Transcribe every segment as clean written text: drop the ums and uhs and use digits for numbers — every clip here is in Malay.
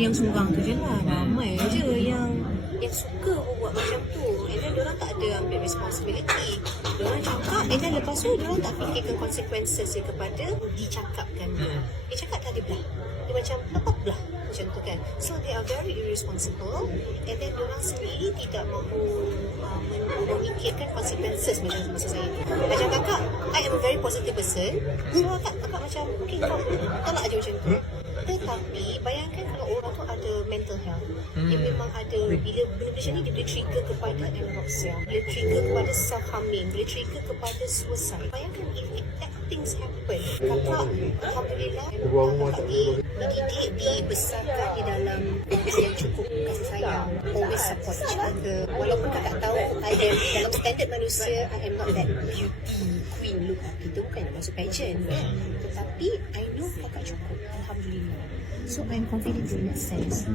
yang surang tu je lah. Ramai je yang suka buat macam tu. And then diorang tak ada ambil responsibility. Diorang cakap, and then lepas tu diorang tak fikirkan consequences dia kepada dicakapkan dia. Dia cakap tak ada belah. Dia macam apa belah macam tu kan. So they are very irresponsible, and then diorang sendiri tidak mahu memikirkan consequences macam masa saya. Macam kakak, I am a very positive person. So kakak macam okay kau tolak aja macam tu. Tetapi bayangkan kalau orang tu ada mental health, dia memang ada, bila benda macam ni dia boleh trigger kepada anorexia, boleh trigger kepada self harming, boleh trigger kepada suicide. Bayangkan if that things happen, kakak alhamdulillah kakak dididik, dibesarkan di dalam yang cukup kasih sayang, always support each other. Walaupun kakak tahu I am dalam standard manusia, I am not that beauty queen look, kita bukan nak masuk pageant kan, tetapi I know kakak cukup, alhamdulillah. So I'm confident in that sense.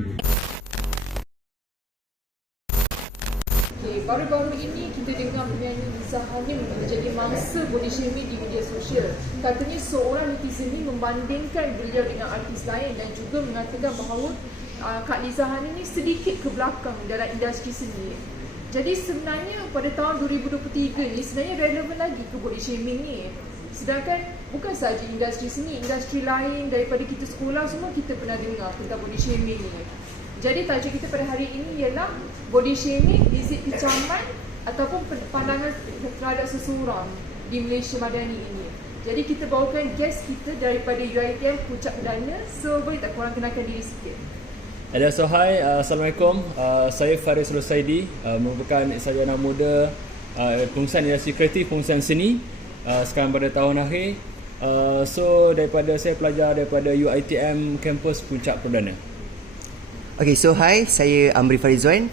Okay, baru-baru ini kita dengar penyanyi Liza Hanim menjadi mangsa body shaming di media sosial. Katanya seorang netizen ini membandingkan beliau dengan artis lain dan juga mengatakan bahawa Kak Liza Hanim ni sedikit ke belakang dalam industri seni. Jadi sebenarnya pada tahun 2023 ni sebenarnya relevan lagi ke body shaming ni. Sedangkan bukan sahaja industri seni, industri lain daripada kita sekolah semua kita pernah dengar tentang body shaming ni. Jadi tajuk kita pada hari ini ialah body shaming, is it kecaman ataupun pandangan terhadap seseorang di Malaysia Madani ini. Jadi kita bawakan guest kita daripada UiTM Puncak Perdana. So boleh tak korang kenalkan diri sikit? Hello, so hi, Assalamualaikum. Saya Faris Rosaidi, merupakan sarjana muda pengurusan industri kreatif, pengurusan seni sekarang pada tahun akhir. So daripada saya pelajar daripada UiTM kampus Puncak Perdana. Okay, so hi, saya Amri Farizwan,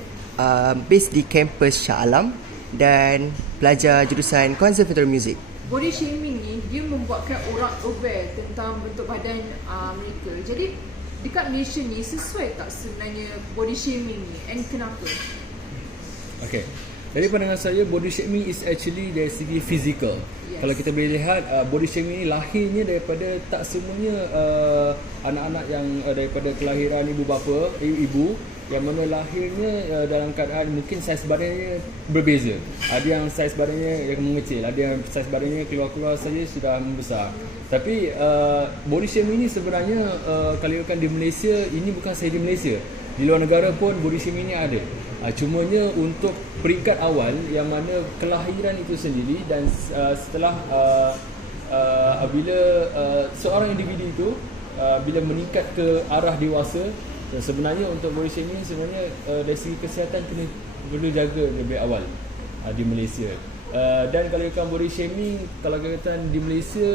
based di kampus Shah Alam dan pelajar jurusan Conservatory Music. Body shaming ni dia membuatkan orang aware tentang bentuk badan mereka. Jadi dekat Malaysia ni sesuai tak sebenarnya body shaming ni, and kenapa? Okay, dari pandangan saya body shaming is actually dari segi fizikal. Yes. Kalau kita boleh lihat body shaming ni lahirnya daripada tak semuanya anak-anak yang daripada kelahiran ibu bapa, ibu yang mana lahirnya dalam keadaan mungkin saiz badannya berbeza. Ada yang saiz badannya yang mengecil, ada yang saiz badannya keluar-keluar saja sudah membesar. Tapi body shaming ni sebenarnya kalau di Malaysia, ini bukan sahaja di Malaysia, di luar negara pun body shaming ni ada. Cumanya untuk peringkat awal yang mana kelahiran itu sendiri dan setelah bila seorang individu itu bila meningkat ke arah dewasa, sebenarnya untuk body shaming sebenarnya dari segi kesihatan perlu jaga lebih awal di Malaysia. Dan kalau ikan body shaming, kalau katakan di Malaysia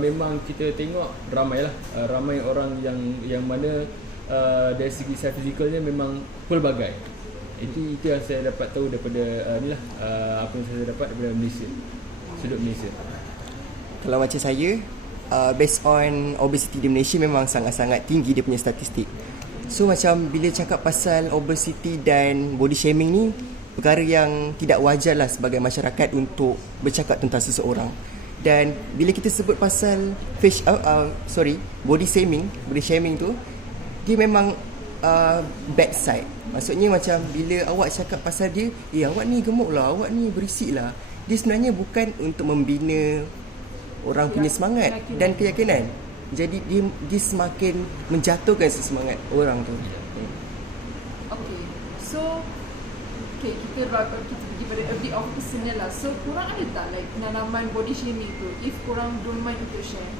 memang kita tengok ramai orang yang mana dari segi fizikalnya memang pelbagai. Itu yang saya dapat tahu daripada apa yang saya dapat daripada Malaysia, sudut Malaysia. Kalau macam saya, based on obesity di Malaysia memang sangat-sangat tinggi dia punya statistik. So macam bila cakap pasal obesity dan body shaming ni, perkara yang tidak wajar lah sebagai masyarakat untuk bercakap tentang seseorang. Dan bila kita sebut pasal body shaming tu, dia memang bad side. Maksudnya macam bila awak cakap pasal dia, awak ni gemuk lah, awak ni berisik lah, dia sebenarnya bukan untuk membina orang punya semangat dan keyakinan. Jadi dia semakin menjatuhkan semangat orang tu. Okay, so kita pergi pada a bit of personal lah. So korang ada tak like pengalaman body shaming tu? If korang don't mind untuk share.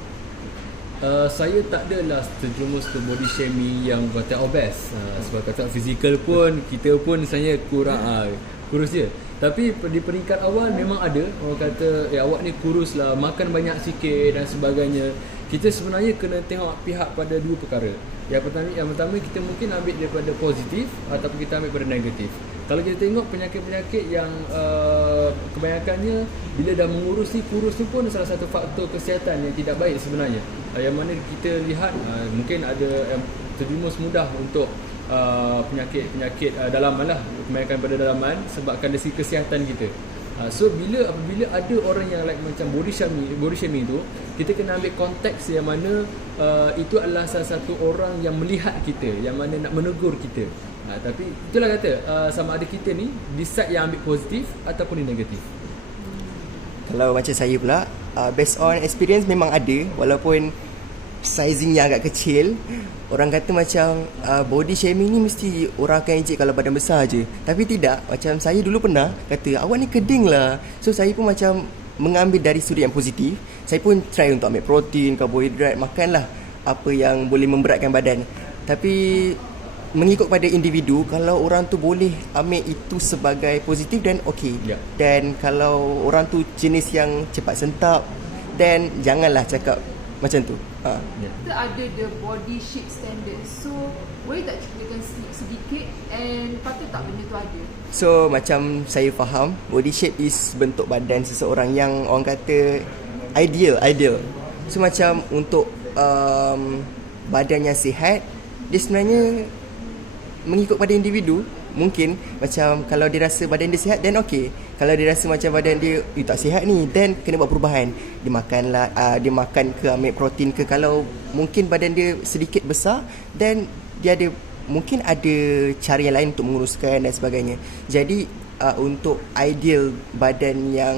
Saya tak adalah terjerumus ke body shaming yang kata obes. Sebab kata fizikal pun kita pun sebenarnya kurus je. Tapi di peringkat awal memang ada orang kata awak ni kurus lah, makan banyak sikit dan sebagainya. Kita sebenarnya kena tengok pihak pada dua perkara. Yang pertama kita mungkin ambil daripada positif ataupun kita ambil daripada negatif. Kalau kita tengok penyakit-penyakit yang kebanyakannya bila dah mengurus ni, kurus tu pun salah satu faktor kesihatan yang tidak baik sebenarnya. Yang mana kita lihat mungkin ada yang terjerumus mudah untuk penyakit-penyakit dalaman lah, kebanyakan pada dalaman sebabkan dari segi kesihatan kita. So apabila ada orang yang like macam body shaming tu, kita kena ambil konteks yang mana itu adalah salah satu orang yang melihat kita, yang mana nak menegur kita. Tapi itulah kata sama ada kita ni decide yang ambil positif ataupun yang negatif. Kalau macam saya pula, based on experience memang ada, walaupun sizingnya agak kecil. Orang kata macam body shaming ni mesti orang akan ejek kalau badan besar je. Tapi tidak, macam saya dulu pernah kata awak ni keding lah. So saya pun macam mengambil dari sudut yang positif. Saya pun try untuk ambil protein, karbohidrat, makanlah apa yang boleh memberatkan badan. Tapi mengikut pada individu, kalau orang tu boleh ambil itu sebagai positif dan okey. Yeah. Dan kalau orang tu jenis yang cepat sentap, then janganlah cakap macam tu. Kita ada the body shape standard. So boleh tak ceritakan sedikit and patut tak benda tu ada? So macam saya faham, body shape is bentuk badan seseorang yang orang kata ideal. So macam untuk badan yang sihat, dia sebenarnya mengikut pada individu. Mungkin macam kalau dia rasa badan dia sihat, then okey. Kalau dia rasa macam badan dia tak sihat ni, then kena buat perubahan. Dia makanlah, dia makan ke, ambil protein ke. Kalau mungkin badan dia sedikit besar, then dia ada mungkin ada cara yang lain untuk menguruskan dan sebagainya. Jadi untuk ideal badan yang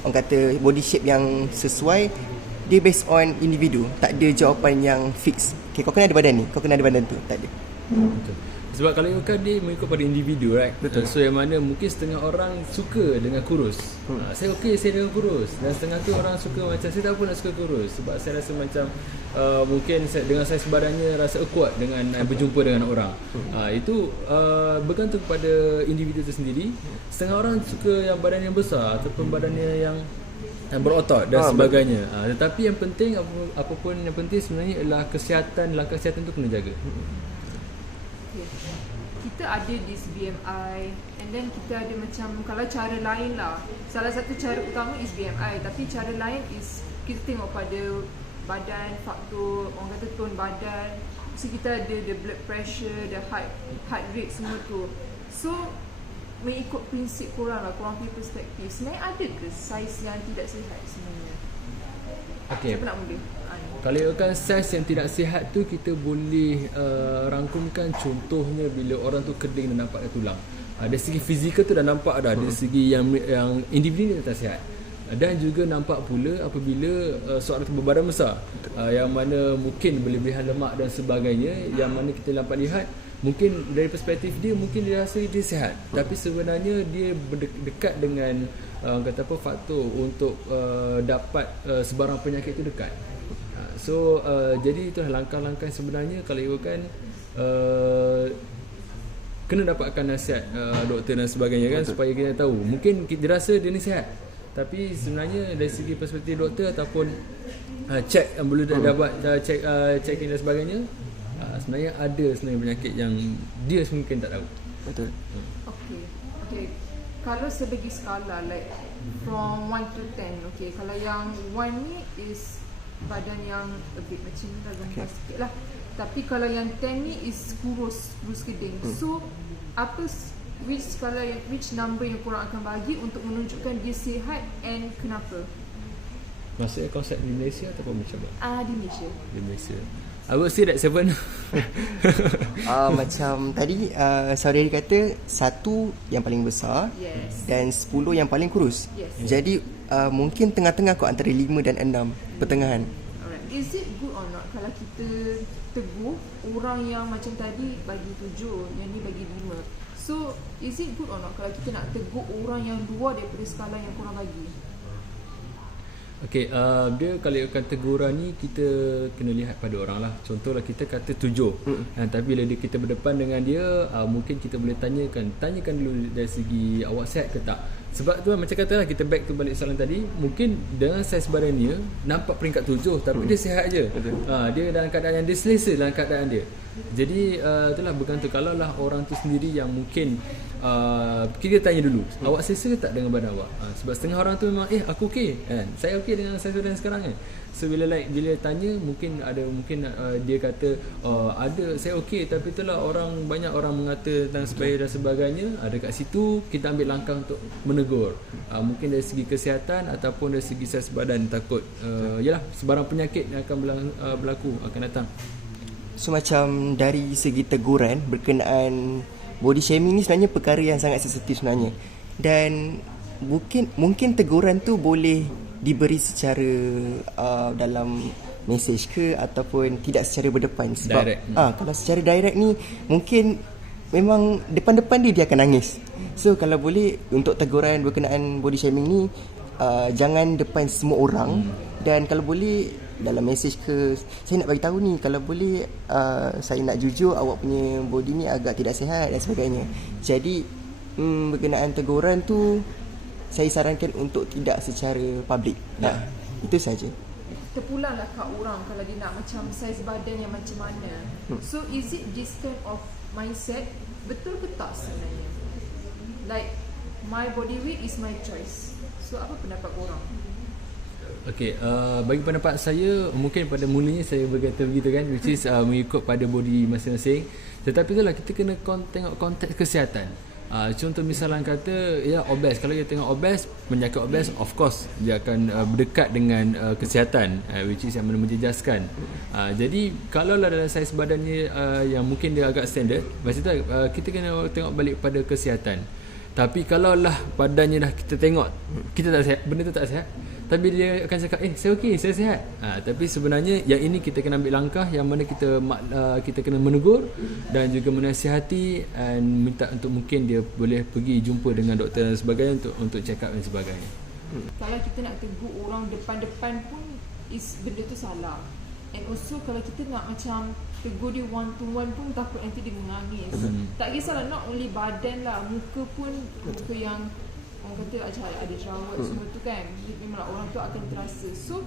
orang kata body shape yang sesuai, dia based on individu. Tak ada jawapan yang fix. Okay, kau kena ada badan ni, kau kena ada badan tu. Tak ada. Betul. Sebab kalau ikutkan dia mengikut pada individu, right? Betul. So yang mana mungkin setengah orang suka dengan kurus. Saya okey saya dengan kurus, dan setengah tu orang suka macam saya tak apa nak suka kurus sebab saya rasa macam mungkin dengan saiz badannya rasa kuat dengan berjumpa dengan orang. Itu bergantung pada individu itu sendiri. Setengah orang suka yang badan yang besar ataupun badannya yang berotot dan sebagainya. Tetapi yang penting apapun yang penting sebenarnya adalah kesihatan. Langkah kesihatan tu kena jaga. Kita ada this BMI and then kita ada macam, kalau cara lain lah, salah satu cara utama is BMI, tapi cara lain is kita tengok pada badan, faktor orang kata tone badan. So kita ada the blood pressure, the heart rate, semua tu. So mengikut prinsip korang lah, korang punya perspektif, sebenarnya ada ke saiz yang tidak sihat sebenarnya? Okay. Siapa nak mula? Kalau ikutkan saiz yang tidak sihat tu, kita boleh rangkumkan contohnya bila orang tu keding dan nampak ada tulang. Dari segi fizikal tu dah nampak dah. Dari segi yang individu ni tak sihat. Dan juga nampak pula apabila seorang tu berbadan besar, yang mana mungkin berlebihan lemak dan sebagainya, yang mana kita dapat lihat mungkin dari perspektif dia mungkin dia rasa dia sihat, tapi sebenarnya dia dekat dengan kata apa, faktor untuk dapat sebarang penyakit itu dekat. So jadi itulah langkah-langkah sebenarnya kalau ikutkan kena dapatkan nasihat doktor dan sebagainya kan, supaya kita tahu. Mungkin dia rasa dia ni sihat, tapi sebenarnya dari segi perspektif doktor ataupun check boleh dapat checking dan sebagainya, sebenarnya ada sebenarnya penyakit yang dia mungkin tak tahu. Betul. Okay. Kalau sebagi skala like from 1 to 10, okay, kalau yang 1 ni is badan yang a bit macam ni lah, gempar sikit lah. Tapi kalau yang 10 ni is kurus keding. So apa, which number yang korang akan bagi untuk menunjukkan dia sihat and kenapa? Maksudnya konsep di Malaysia ataupun macam mana? Di Malaysia. Di Malaysia, I would say that 7. Macam tadi saudari kata 1 yang paling besar, Yes. dan 10 yang paling kurus. Yes. Jadi mungkin tengah-tengah kot, antara 5 dan 6, pertengahan. Alright. Is it good or not kalau kita tegur orang yang macam tadi bagi 7, yang ni bagi 5? So is it good or not kalau kita nak tegur orang yang luar daripada skala yang korang bagi? Okay, dia kalau ikutkan teguran ni kita kena lihat pada orang lah. Contohlah kita kata 7, tapi bila kita berdepan dengan dia, mungkin kita boleh tanyakan dulu dari segi awak sihat ke tak. Sebab tu macam katalah, kita back to balik soalan tadi, mungkin dengan saiz badan dia nampak peringkat 7 tapi dia sihat je. Dia dalam keadaan yang dia selesa dalam keadaan dia. Jadi itulah bergantung. Kalau lah orang tu sendiri yang mungkin kita tanya dulu, awak selesa tak dengan badan awak? Sebab setengah orang tu memang aku okey kan, saya okey dengan saiz badan sekarang kan. So bila tanya, mungkin dia kata ada, saya okey, tapi itulah banyak orang mengata tentang sebaya dan sebagainya. Ada kat situ kita ambil langkah untuk menegur. Mungkin dari segi kesihatan ataupun dari segi saiz badan, takut yalah sebarang penyakit yang akan berlaku akan datang. So macam dari segi teguran berkenaan body shaming ni sebenarnya perkara yang sangat sensitif sebenarnya. Dan mungkin teguran tu boleh diberi secara dalam mesej ke ataupun tidak secara berdepan. Sebab direct. Kalau secara direct ni mungkin memang depan-depan dia akan nangis. So kalau boleh untuk teguran berkenaan body shaming ni jangan depan semua orang. Dan kalau boleh dalam mesej ke, saya nak bagi tahu ni, kalau boleh saya nak jujur awak punya body ni agak tidak sihat dan sebagainya. Jadi berkenaan teguran tu saya sarankan untuk tidak secara public. Itu saja. Terpulanglah kat orang kalau dia nak macam saiz badan yang macam mana. So is it this kind of mindset betul ke tak sebenarnya? Like my body weight is my choice. So apa pendapat korang? Okey, bagi pendapat saya, mungkin pada mulanya saya berkata begitu kan, which is mengikut pada body masing-masing. Tetapi itulah kita kena tengok konteks kesihatan. Contoh misalan kata ya obes, kalau kita tengok obes, penyakit obes, of course dia akan berdekat dengan kesihatan, which is yang menjejaskan. Jadi kalau lah dalam saiz badannya yang mungkin dia agak standard, maksudnya kita kena tengok balik pada kesihatan. Tapi kalau lah badannya dah kita tengok kita tak sihat, benda tu tak sihat, tapi dia akan cakap saya okey, saya sihat. Tapi sebenarnya yang ini kita kena ambil langkah yang mana kita kena menegur dan juga menasihati dan minta untuk mungkin dia boleh pergi jumpa dengan doktor dan sebagainya untuk check up dan sebagainya. Kalau kita nak tegur orang depan-depan pun benda tu salah. And also kalau kita nak macam tegur dia one to one pun takut nanti dia menangis. Tak kisahlah, not only badan lah, muka pun, muka yang orang kata ada jerawat semua tu kan, memang orang tu akan terasa. So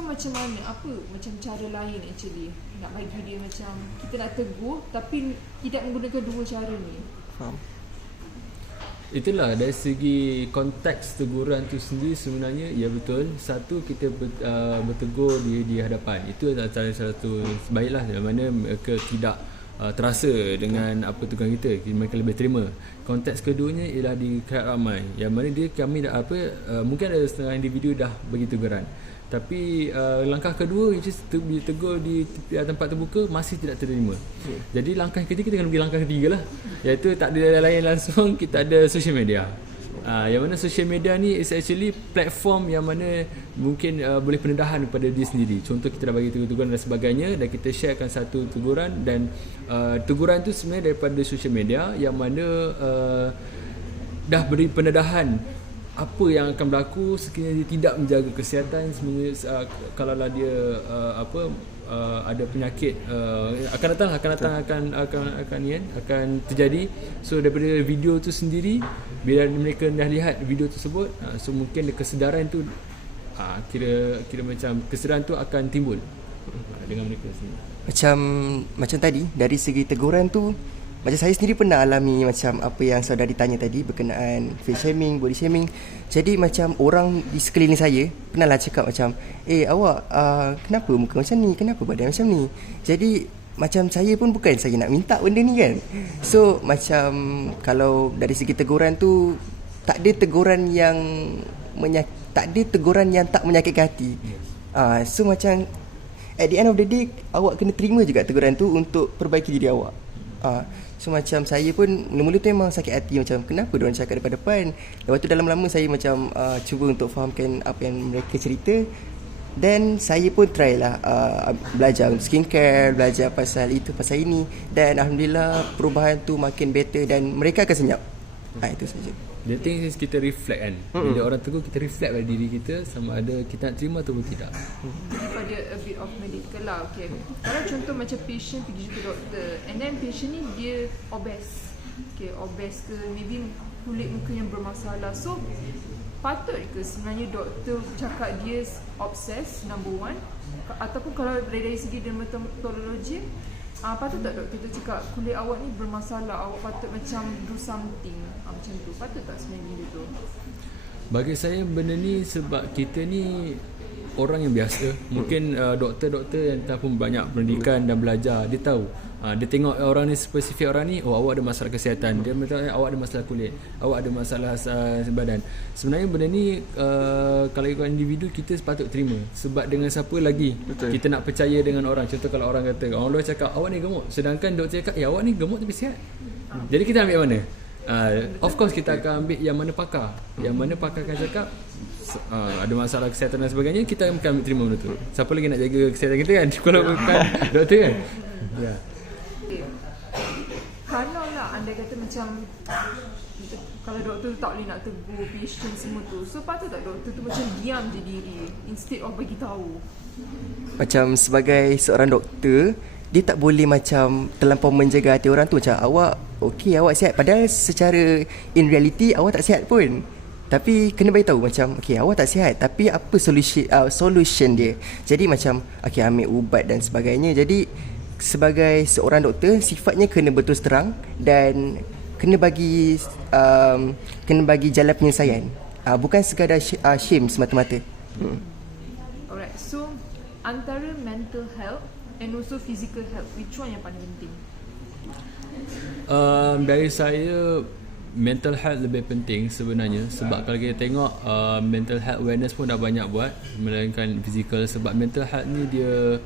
macam mana, apa macam cara lain actually nak bagi dia macam kita nak tegur tapi tidak menggunakan dua cara ni? Faham. Itulah dari segi konteks teguran tu sendiri sebenarnya ya betul. Satu, kita bertegur di hadapan. Itu salah satu baiklah, di mana mereka tidak terasa dengan apa teguran kita, mereka lebih terima. Konteks keduanya ialah di khalayak ramai, yang mana kami mungkin ada setengah individu dah bagi teguran, tapi langkah kedua which is tegur di tempat terbuka masih tidak terima. Jadi langkah ketiga kita kena pergi langkah ketiga lah, iaitu tak ada lain langsung, kita ada social media. Yang mana social media ni is actually platform yang mana mungkin boleh pendedahan kepada diri sendiri. Contoh kita dah bagi teguran dan sebagainya, dan kita sharekan satu teguran, dan teguran tu sebenarnya daripada social media yang mana dah beri pendedahan apa yang akan berlaku sekiranya dia tidak menjaga kesihatan. Sebenarnya kalaulah dia ada penyakit akan terjadi. So daripada video tu sendiri, bila mereka dah lihat video tersebut, so mungkin kesedaran tu kira macam kesedaran tu akan timbul dengan mereka sendiri. Macam tadi dari segi teguran tu, macam saya sendiri pernah alami macam apa yang saudari tanya tadi berkenaan face shaming, body shaming. Jadi macam orang di sekeliling saya pernah lah cakap macam awak kenapa muka macam ni, kenapa badan macam ni. Jadi macam saya pun bukan saya nak minta benda ni kan. So macam kalau dari segi teguran tu, tak ada teguran yang tak menyakitkan hati. So macam at the end of the day, awak kena terima juga teguran tu untuk perbaiki diri awak. So macam saya pun mula-mula tu memang sakit hati, macam kenapa diorang cakap depan-depan. Lepas tu dalam lama saya macam cuba untuk fahamkan apa yang mereka cerita. Dan saya pun try lah belajar skincare, belajar pasal itu, pasal ini. Dan Alhamdulillah perubahan tu makin better dan mereka akan senyap. Itu saja. The thing is kita reflect kan. Bila orang tegur, kita reflect pada diri kita sama ada kita nak terima ataupun tidak. Daripada a bit of medical lah, okay. Kalau contoh macam patient pergi jumpa doktor, and then patient ni dia obese, okay, obese ke, maybe kulit muka yang bermasalah. So patut ke sebenarnya doktor cakap dia obses, number one? Ataupun kalau dari segi dermatologi, patut tak doktor tu cakap kulit awak ni bermasalah, awak patut macam do something, macam tu? Patut tak sebenarnya benda tu? Bagi saya benda ni sebab kita ni orang yang biasa. Mungkin doktor-doktor yang dah pun banyak pendidikan dan belajar, dia tahu Dia tengok orang ni, spesifik orang ni, oh awak ada masalah kesihatan, dia beritahu awak ada masalah kulit, awak ada masalah badan. Sebenarnya benda ni kalau ikut individu kita sepatut terima, sebab dengan siapa lagi kita nak percaya dengan orang. Contoh kalau orang kata, orang luar cakap awak ni gemuk, sedangkan doktor cakap awak ni gemuk tapi sihat. Jadi kita ambil mana? Of course kita akan ambil yang mana pakar. Yang mana pakar akan cakap ada masalah kesihatan dan sebagainya, kita akan terima benda tu. Siapa lagi nak jaga kesihatan kita kan? Kalau bukan doktor kan? Ya. Kalau lah anda kata macam kalau doktor tu tak boleh nak tegur patient semua tu, so patut tak doktor tu macam diam je diri instead of bagi tahu? Macam sebagai seorang doktor, dia tak boleh macam terlampau menjaga hati orang tu. Macam awak okey, awak sihat, padahal secara in reality awak tak sihat pun. Tapi kena bagi tahu macam okey, awak tak sihat, tapi apa solution dia. Jadi macam okey, ambil ubat dan sebagainya. Jadi sebagai seorang doktor, sifatnya kena berterus terang dan kena bagi jalan penyelesaian. Bukan sekadar shame semata-mata. Alright, so antara mental health and also physical health, which one yang paling penting? Dari saya, mental health lebih penting sebenarnya. Sebab kalau kita tengok mental health awareness pun dah banyak buat, melainkan physical. Sebab mental health ni dia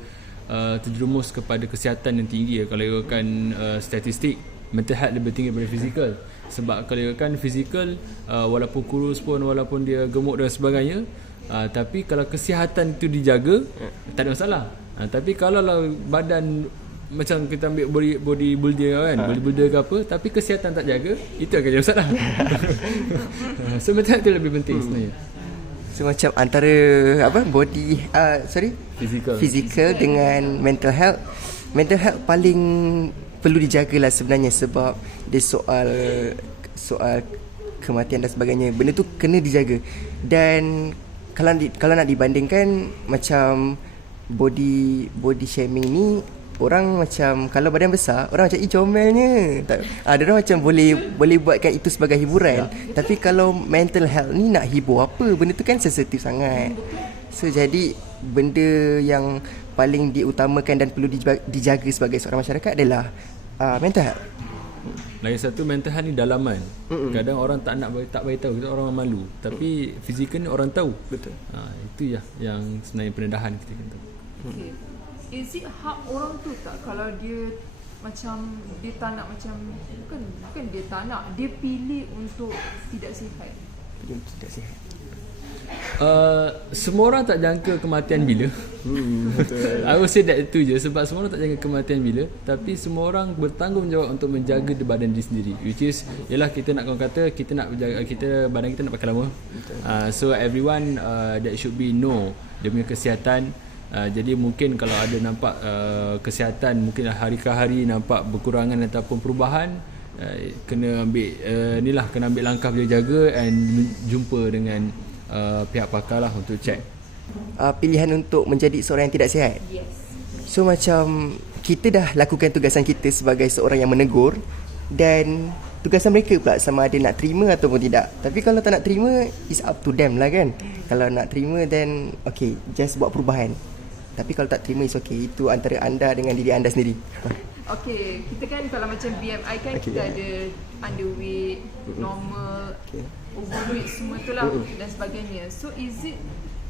terjerumus kepada kesihatan yang tinggi. Kalau ikutkan statistik, mental health lebih tinggi daripada fizikal. Sebab kalau ikutkan fizikal, walaupun kurus pun, walaupun dia gemuk dan sebagainya, tapi kalau kesihatan itu dijaga, tak ada masalah. Tapi kalau lah badan macam kita ambil bodybuilder kan, bodybuilder ke apa, tapi kesihatan tak jaga, itu akan jadi masalah. So mental health itu lebih penting sebenarnya. So macam antara physical dengan mental health. Mental health paling perlu dijagalah sebenarnya, sebab dia soal kematian dan sebagainya. Benda tu kena dijaga. Dan kalau nak dibandingkan macam body shaming ni, orang macam kalau badan besar, orang macam comelnya. Ada orang macam boleh buatkan itu sebagai hiburan. Tapi kalau mental health ni nak hibur apa? Benda tu kan sensitif sangat. So jadi benda yang paling diutamakan dan perlu dijaga sebagai seorang masyarakat adalah mental health. Lagi satu, mental health ni dalaman. Kadang orang tak bagi tahu, kita orang malu. Tapi fizikal ni orang tahu. Betul. Itu yang sebenarnya pendedahan kita kena tahu. Okay. Is it hak orang tu tak kalau dia macam dia tak nak, macam bukan dia tak nak, dia pilih untuk tidak sihat? Tidak sihat. Semua orang tak jangka kematian bila. I would say that itu je. Sebab semua orang tak jangka kematian bila, tapi semua orang bertanggungjawab untuk menjaga badan diri sendiri. Which is, ialah kita nak kata kita nak jaga badan kita nak pakai lama. So everyone that should be know dia punya kesihatan. Jadi mungkin kalau ada nampak kesihatan, mungkin hari ke hari nampak berkurangan ataupun perubahan, kena ambil langkah berjaga and jumpa dengan pihak pakar lah untuk check. Pilihan untuk menjadi seorang yang tidak sihat. Yes. So macam kita dah lakukan tugasan kita sebagai seorang yang menegur, dan tugasan mereka pula sama ada nak terima ataupun tidak. Tapi kalau tak nak terima, it's up to them lah kan. Kalau nak terima, then okay, just buat perubahan. Tapi kalau tak terima, it's okay. Itu antara anda dengan diri anda sendiri. Okay, kita kan kalau macam BMI kan, kita ada underweight, normal, overweight, semua tu lah dan sebagainya. So is it,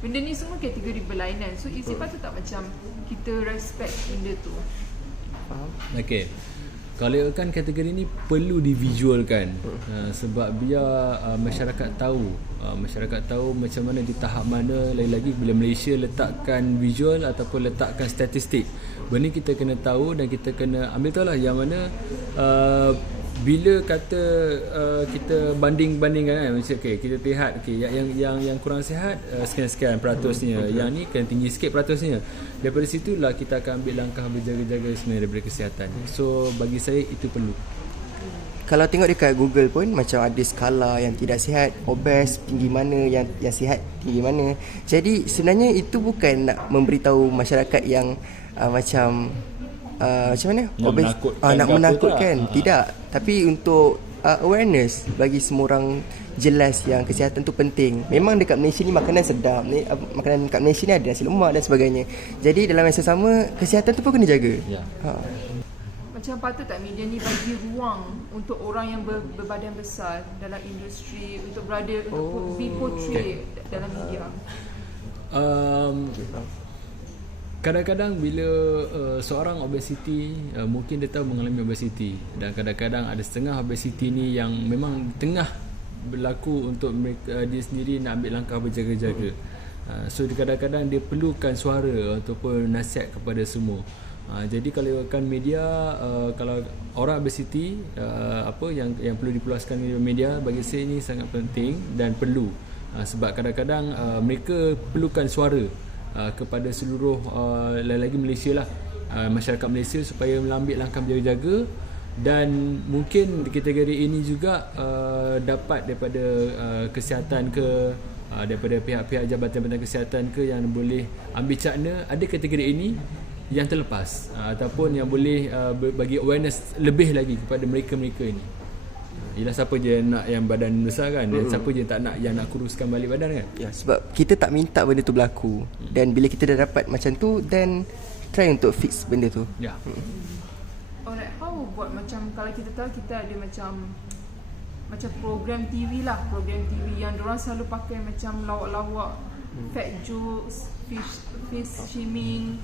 benda ni semua kategori berlainan. So is it patut tak macam kita respect benda tu? Faham? Okay, kalau kan kategori ni perlu divisualkan, sebab biar masyarakat tahu macam mana, di tahap mana. Lagi-lagi bila Malaysia letakkan visual ataupun letakkan statistik, benda kita kena tahu dan kita kena ambil tahu lah yang mana bila kata kita bandingkan kan, macam kita lihat yang kurang sihat sekian peratusnya, yang ni kena tinggi sikit peratusnya. Daripada situlah kita akan ambil langkah berjaga-jaga sebenarnya daripada kesihatan. So bagi saya itu perlu. Kalau tengok dekat Google pun macam ada skala yang tidak sihat, obes tinggi mana, yang sihat tinggi mana. Jadi sebenarnya itu bukan nak memberitahu masyarakat yang macam mana? Nak menakutkan. Tidak. Tapi untuk awareness, bagi semua orang jelas yang kesihatan tu penting. Memang dekat Malaysia ni makanan sedap. Makanan dekat Malaysia ni ada nasi lemak dan sebagainya. Jadi dalam masa sama, kesihatan tu pun kena jaga. macam patut tak media ni bagi ruang untuk orang yang berbadan besar dalam industri untuk berada untuk be portray dalam media? Kadang-kadang bila seorang obesiti, mungkin dia tahu mengalami obesiti, dan kadang-kadang ada setengah obesiti ni yang memang tengah berlaku untuk mereka, dia sendiri nak ambil langkah berjaga-jaga. So kadang-kadang dia perlukan suara ataupun nasihat kepada semua. Jadi kalau kan media, kalau orang obesiti, apa yang perlu dipulaskan media bagi saya ni sangat penting dan perlu, sebab kadang-kadang mereka perlukan suara kepada seluruh lagi Malaysia lah, masyarakat Malaysia, supaya mengambil langkah berjaga-jaga. Dan mungkin kategori ini juga dapat daripada kesihatan ke, daripada pihak-pihak jabatan-jabatan kesihatan ke yang boleh ambil cakna ada kategori ini yang terlepas, ataupun yang boleh bagi awareness lebih lagi kepada mereka-mereka ini. Yelah, siapa je nak yang badan besar kan, dan siapa je tak nak yang nak kuruskan balik badan kan. Ya, sebab kita tak minta benda tu berlaku, dan bila kita dah dapat macam tu, then try untuk fix benda tu. Ya. Alright, how buat macam kalau kita tahu kita ada macam program TV lah, program TV yang diorang selalu pakai macam lawak-lawak, fat jokes, face shaming,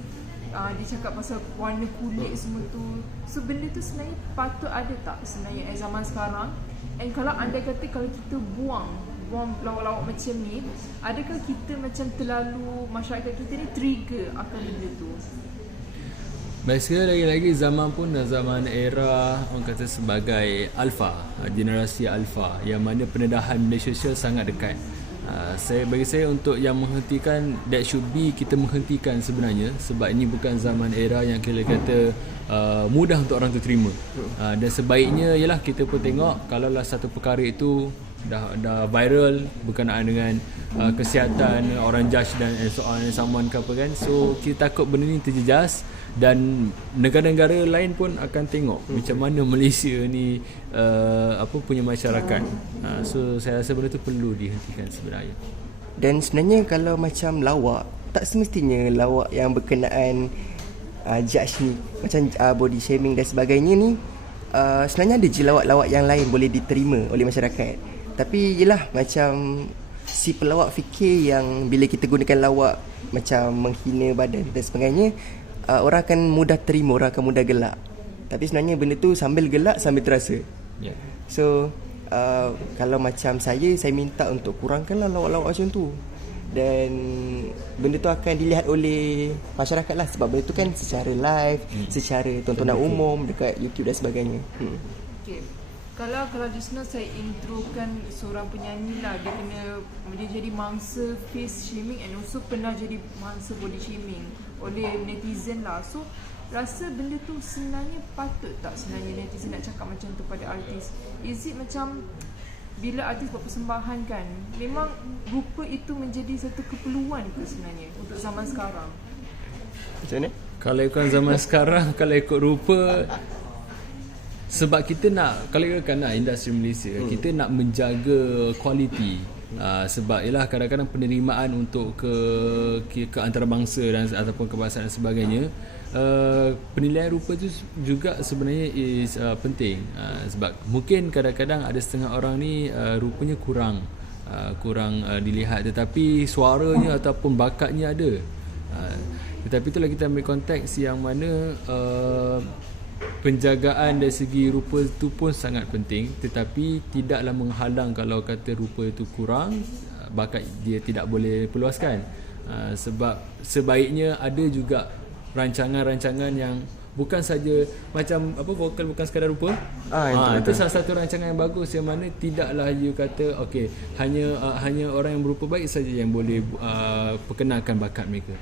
dia cakap pasal warna kulit semua tu. So benda tu sebenarnya patut ada tak sebenarnya zaman sekarang? And kalau andai kata kalau kita buang lawak-lawak macam ni, adakah kita macam terlalu, masyarakat kita ni trigger akan benda tu? Biasanya lagi-lagi zaman pun dah zaman era orang kata sebagai alpha, generasi alpha, yang mana pendedahan media sosial sangat dekat. Bagi saya untuk yang menghentikan, that should be kita menghentikan sebenarnya, sebab ini bukan zaman era yang kita kata mudah untuk orang tu terima. Dan sebaiknya ialah kita pun tengok kalaulah satu perkara itu dah viral berkenaan dengan kesihatan, orang judge dan so on and someone ke apa kan, so kita takut benda ni terjejas, dan negara-negara lain pun akan tengok macam mana Malaysia ni punya masyarakat. So saya rasa benda tu perlu dihentikan sebenarnya. Dan sebenarnya kalau macam lawak, tak semestinya lawak yang berkenaan judge ni, macam body shaming dan sebagainya ni, sebenarnya ada je lawak-lawak yang lain boleh diterima oleh masyarakat. Tapi yelah, macam si pelawak fikir yang bila kita gunakan lawak macam menghina badan dan sebagainya, orang akan mudah terima, orang akan mudah gelak. Tapi sebenarnya benda tu sambil gelak sambil terasa. Yeah. So kalau macam saya minta untuk kurangkanlah lawak-lawak macam tu. Dan benda tu akan dilihat oleh masyarakat lah, sebab benda tu kan secara live, secara tontonan umum dekat YouTube dan sebagainya. Okay. Kalau listener saya introkan seorang penyanyi lah, dia jadi mangsa face shaming and also pernah jadi mangsa body shaming oleh netizen lah. So rasa benda tu sebenarnya patut tak sebenarnya netizen nak cakap macam tu pada artis? Is it macam bila artis buat persembahan kan, memang rupa itu menjadi satu keperluan ke sebenarnya untuk zaman sekarang? Macam mana? Kalau ikut zaman sekarang, kalau ikut rupa, sebab kita nak, kalau ikutkan industri Malaysia, kita nak menjaga kualiti. Sebab ialah kadang-kadang penerimaan untuk ke antarabangsa dan ataupun kebangsaan dan sebagainya, penilaian rupa tu juga sebenarnya is penting. Sebab mungkin kadang-kadang ada setengah orang ni rupanya kurang dilihat, tetapi suaranya ataupun bakatnya ada. Tetapi itulah kita ambil konteks yang mana penjagaan dari segi rupa itu pun sangat penting, tetapi tidaklah menghalang kalau kata rupa itu kurang, bakat dia tidak boleh peluaskan. Sebab sebaiknya ada juga rancangan-rancangan yang bukan saja macam vokal bukan sekadar rupa. Itu salah satu rancangan yang bagus, yang mana tidaklah you kata okey hanya orang yang berupa baik saja yang boleh perkenalkan bakat mereka.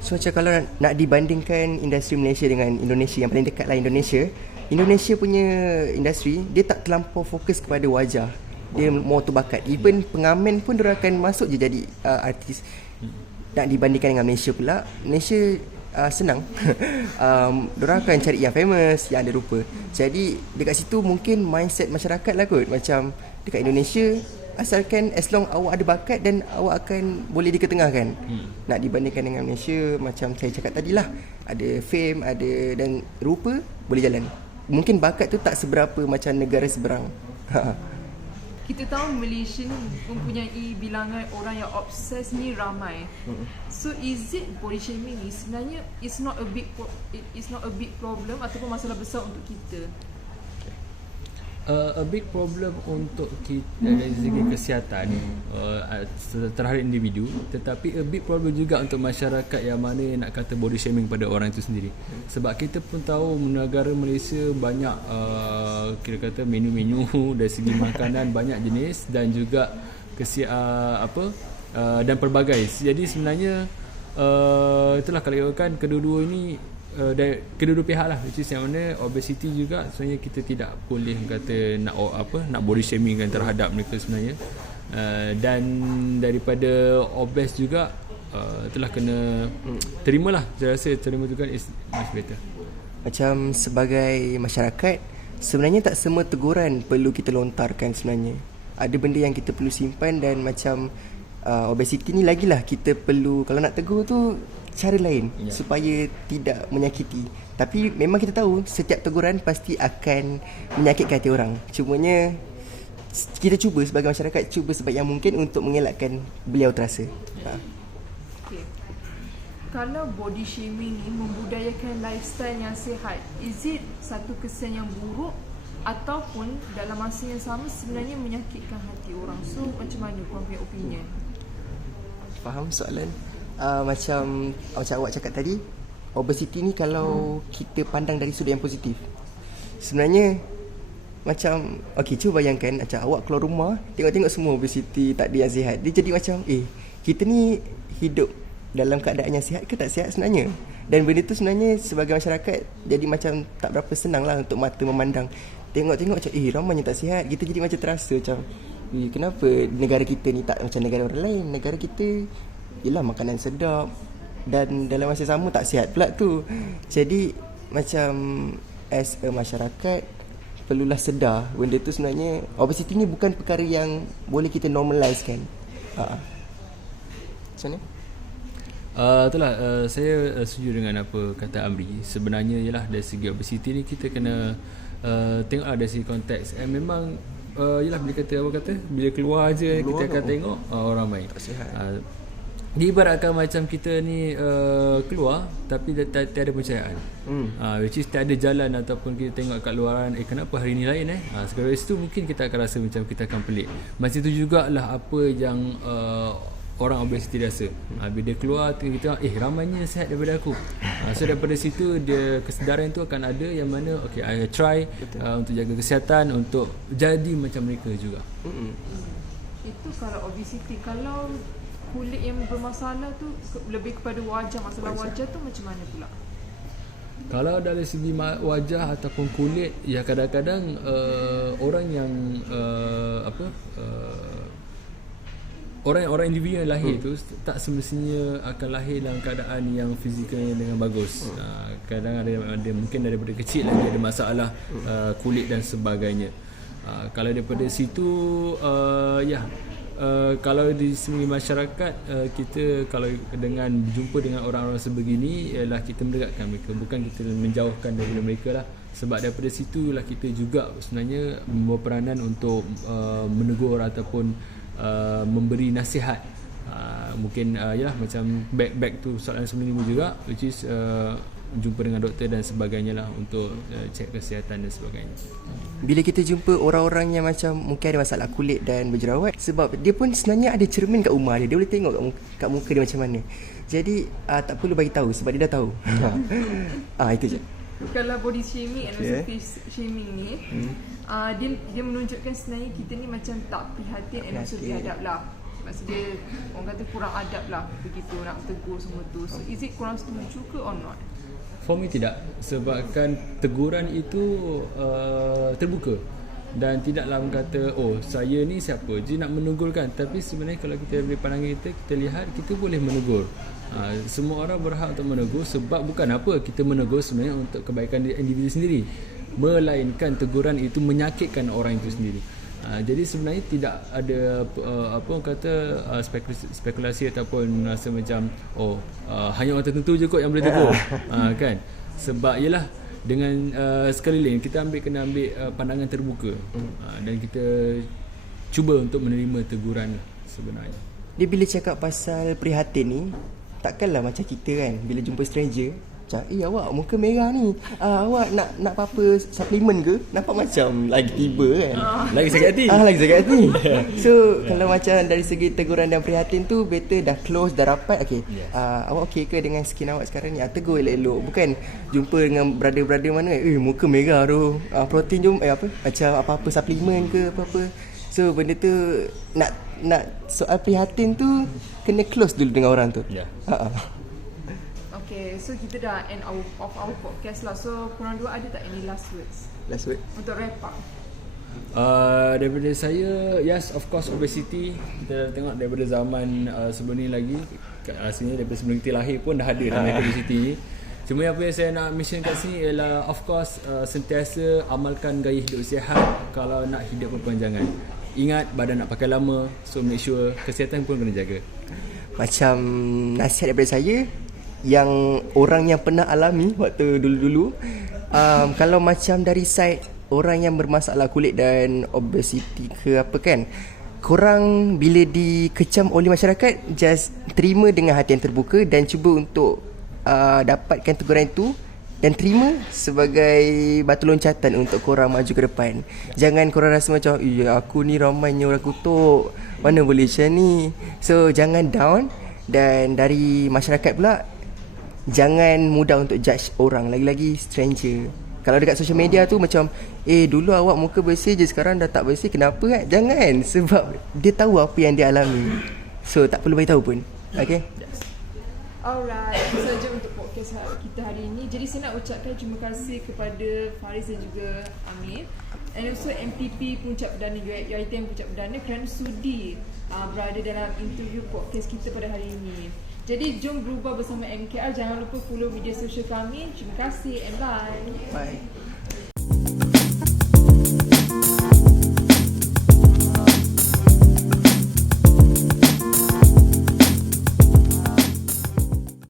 So macam kalau nak dibandingkan industri Malaysia dengan Indonesia, yang paling dekat lah Indonesia punya industri, dia tak terlampau fokus kepada wajah, dia more tu bakat. Even pengamen pun diorang akan masuk je jadi artis. Nak dibandingkan dengan Malaysia pula, Malaysia senang. Diorang akan cari yang famous, yang ada rupa. Jadi dekat situ mungkin mindset masyarakat lah kot. Macam dekat Indonesia asalkan as long awak ada bakat dan awak akan boleh diketengahkan. Nak dibandingkan dengan Malaysia, macam saya cakap tadilah, ada fame, ada dan rupa boleh jalan. Mungkin bakat tu tak seberapa macam negara seberang. Kita tahu Malaysia ni mempunyai bilangan orang yang obses ni ramai. So is it body shaming ni sebenarnya it's not a big problem ataupun masalah besar untuk kita? A big problem untuk kita dari segi kesihatan terhadap individu, tetapi a big problem juga untuk masyarakat yang mana nak kata body shaming pada orang itu sendiri. Sebab kita pun tahu negara Malaysia banyak kira kata menu-menu dari segi makanan banyak jenis dan juga dan pelbagai. Jadi sebenarnya itulah kalau kan kedua-dua ini dari kedua-dua pihak lah, which is yang mana obesity juga sebenarnya kita tidak boleh kata nak body shaming kan terhadap mereka sebenarnya, dan daripada obes juga telah kena terimalah. Saya rasa terima tu kan is much better. Macam sebagai masyarakat, sebenarnya tak semua teguran perlu kita lontarkan sebenarnya. Ada benda yang kita perlu simpan dan macam obesity ni lagilah kita perlu, kalau nak tegur tu cara lain supaya tidak menyakiti. Tapi memang kita tahu setiap teguran pasti akan menyakitkan hati orang. Cumanya kita cuba sebagai masyarakat, cuba sebaik yang mungkin untuk mengelakkan beliau terasa. Okay. Kalau body shaming ni membudayakan lifestyle yang sihat, is it satu kesan yang buruk ataupun dalam masa yang sama sebenarnya menyakitkan hati orang? So macam mana korang punya opinion? Faham soalan? Macam awak cakap tadi, obesity ni kalau kita pandang dari sudut yang positif, sebenarnya macam cuba bayangkan macam awak keluar rumah, tengok-tengok semua obesity, tak ada yang sihat. Dia jadi macam kita ni hidup dalam keadaan yang sihat ke tak sihat sebenarnya. Dan benda tu sebenarnya sebagai masyarakat jadi macam tak berapa senang lah untuk mata memandang. Tengok-tengok macam ramainya tak sihat. Kita jadi macam terasa macam kenapa negara kita ni tak macam negara orang lain. Negara kita yelah makanan sedap dan dalam masa sama tak sihat pula tu. Jadi macam as a masyarakat perlulah sedar benda tu sebenarnya obesity ni bukan perkara yang boleh kita normalise kan. Macam mana? Itulah saya setuju dengan apa kata Amri. Sebenarnya ialah dari segi obesity ni kita kena tengoklah dari segi konteks. Memang ialah bila keluar je kita akan tengok orang ramai tak sihat. Diibaratkan macam kita ni keluar tapi tiada pencahayaan, which is tiada jalan ataupun kita tengok kat luaran kenapa hari ni lain sekali itu mungkin kita akan rasa macam kita akan pelik. Macam tu jugalah apa yang orang obesity rasa. Bila dia keluar kita ramainya sihat daripada aku. So daripada situ dia kesedaran tu akan ada yang mana I try untuk jaga kesihatan, untuk jadi macam mereka juga. Itu kalau obesity. Kalau kulit yang bermasalah tu lebih kepada wajah, masalah wajah tu macam mana pula? Kalau dari segi wajah ataupun kulit, ya kadang-kadang orang yang orang individu yang lahir tu tak semestinya akan lahir dalam keadaan yang fizikalnya dengan bagus. Kadang ada mungkin daripada kecil lagi ada masalah kulit dan sebagainya. Kalau daripada situ kalau di segi masyarakat kita kalau dengan berjumpa dengan orang-orang sebegini ialah kita mendekatkan mereka, bukan kita menjauhkan daripada mereka lah. Sebab daripada situlah kita juga sebenarnya berperanan untuk menegur ataupun memberi nasihat. Mungkin macam back to soalan sebelum ini juga, which is jumpa dengan doktor dan sebagainya lah untuk cek kesihatan dan sebagainya. Bila kita jumpa orang-orang yang macam mungkin ada masalah kulit dan berjerawat, sebab dia pun sebenarnya ada cermin kat rumah dia boleh tengok kat muka dia macam mana. Jadi tak perlu bagi tahu sebab dia dah tahu. Itu je. Kalau body shaming and also face shaming ni dia menunjukkan sebenarnya kita ni macam tak prihatin and also biadab lah. Maksud dia orang kata kurang adab lah begitu nak tegur semua tu. So is it kurang setuju ke or not? For me tidak, sebabkan teguran itu terbuka dan tidaklah kata saya ni siapa je nak menegurkan. Tapi sebenarnya kalau kita dari pandangan kita lihat kita boleh menegur. Semua orang berhak untuk menegur, sebab bukan apa kita menegur sebenarnya untuk kebaikan individu sendiri, melainkan teguran itu menyakitkan orang itu sendiri. Jadi sebenarnya tidak ada apa orang kata spekulasi ataupun rasa macam hanya orang tertentu je kot yang boleh tegur. Kan? Sebab ialah dengan sekeliling kita kena ambil pandangan terbuka. Dan kita cuba untuk menerima teguran sebenarnya. Dia bila cakap pasal prihatin ni, takkanlah macam kita kan bila jumpa stranger macam, awak muka merah ni, awak nak apa-apa suplemen ke? Nampak macam lagi tiba kan. Lagi sakit hati. Lagi sakit hati. So kalau macam dari segi teguran dan prihatin tu, better dah close, dah rapat. Okay, awak okay ke dengan skin awak sekarang ni? Tegur elok-elok. Bukan jumpa dengan brother-brother mana, muka merah tu, protein jom macam apa-apa suplemen ke apa-apa. So benda tu nak soal prihatin tu kena close dulu dengan orang tu. Okay, so kita dah end of our podcast lah. So korang dua ada tak any last words? Last word. Untuk wrap up. Daripada saya, yes, of course, obesity kita tengok daripada zaman sebelum ni lagi, rasanya daripada sebelum kita lahir pun dah ada namanya obesity ni. Cuma apa yang saya nak mention kat sini ialah, of course, sentiasa amalkan gaya hidup sihat kalau nak hidup berpanjangan. Ingat, badan nak pakai lama, so make sure kesihatan pun kena jaga. Macam nasihat daripada saya, yang orang yang pernah alami waktu dulu-dulu, kalau macam dari side orang yang bermasalah kulit dan obesity ke apa kan, korang bila dikecam oleh masyarakat, just terima dengan hati yang terbuka dan cuba untuk dapatkan teguran itu dan terima sebagai batu loncatan untuk korang maju ke depan. Jangan korang rasa macam, aku ni ramainya orang kutuk, mana boleh macam ni. So jangan down. Dan dari masyarakat pula, jangan mudah untuk judge orang, lagi-lagi stranger. Kalau dekat social media tu macam, dulu awak muka bersih je, sekarang dah tak bersih, kenapa kan? Jangan, sebab dia tahu apa yang dia alami. So tak perlu beritahu pun. Okay? Alright, itu saja untuk podcast kita hari ini. Jadi saya nak ucapkan terima kasih kepada Faris dan juga Amir, and also MPP Puncak Perdana, UiTM Puncak Perdana, kerana sudi berada dalam interview podcast kita pada hari ini. Jadi jom berubah bersama MKR. Jangan lupa follow media sosial kami. Terima kasih and bye. Bye.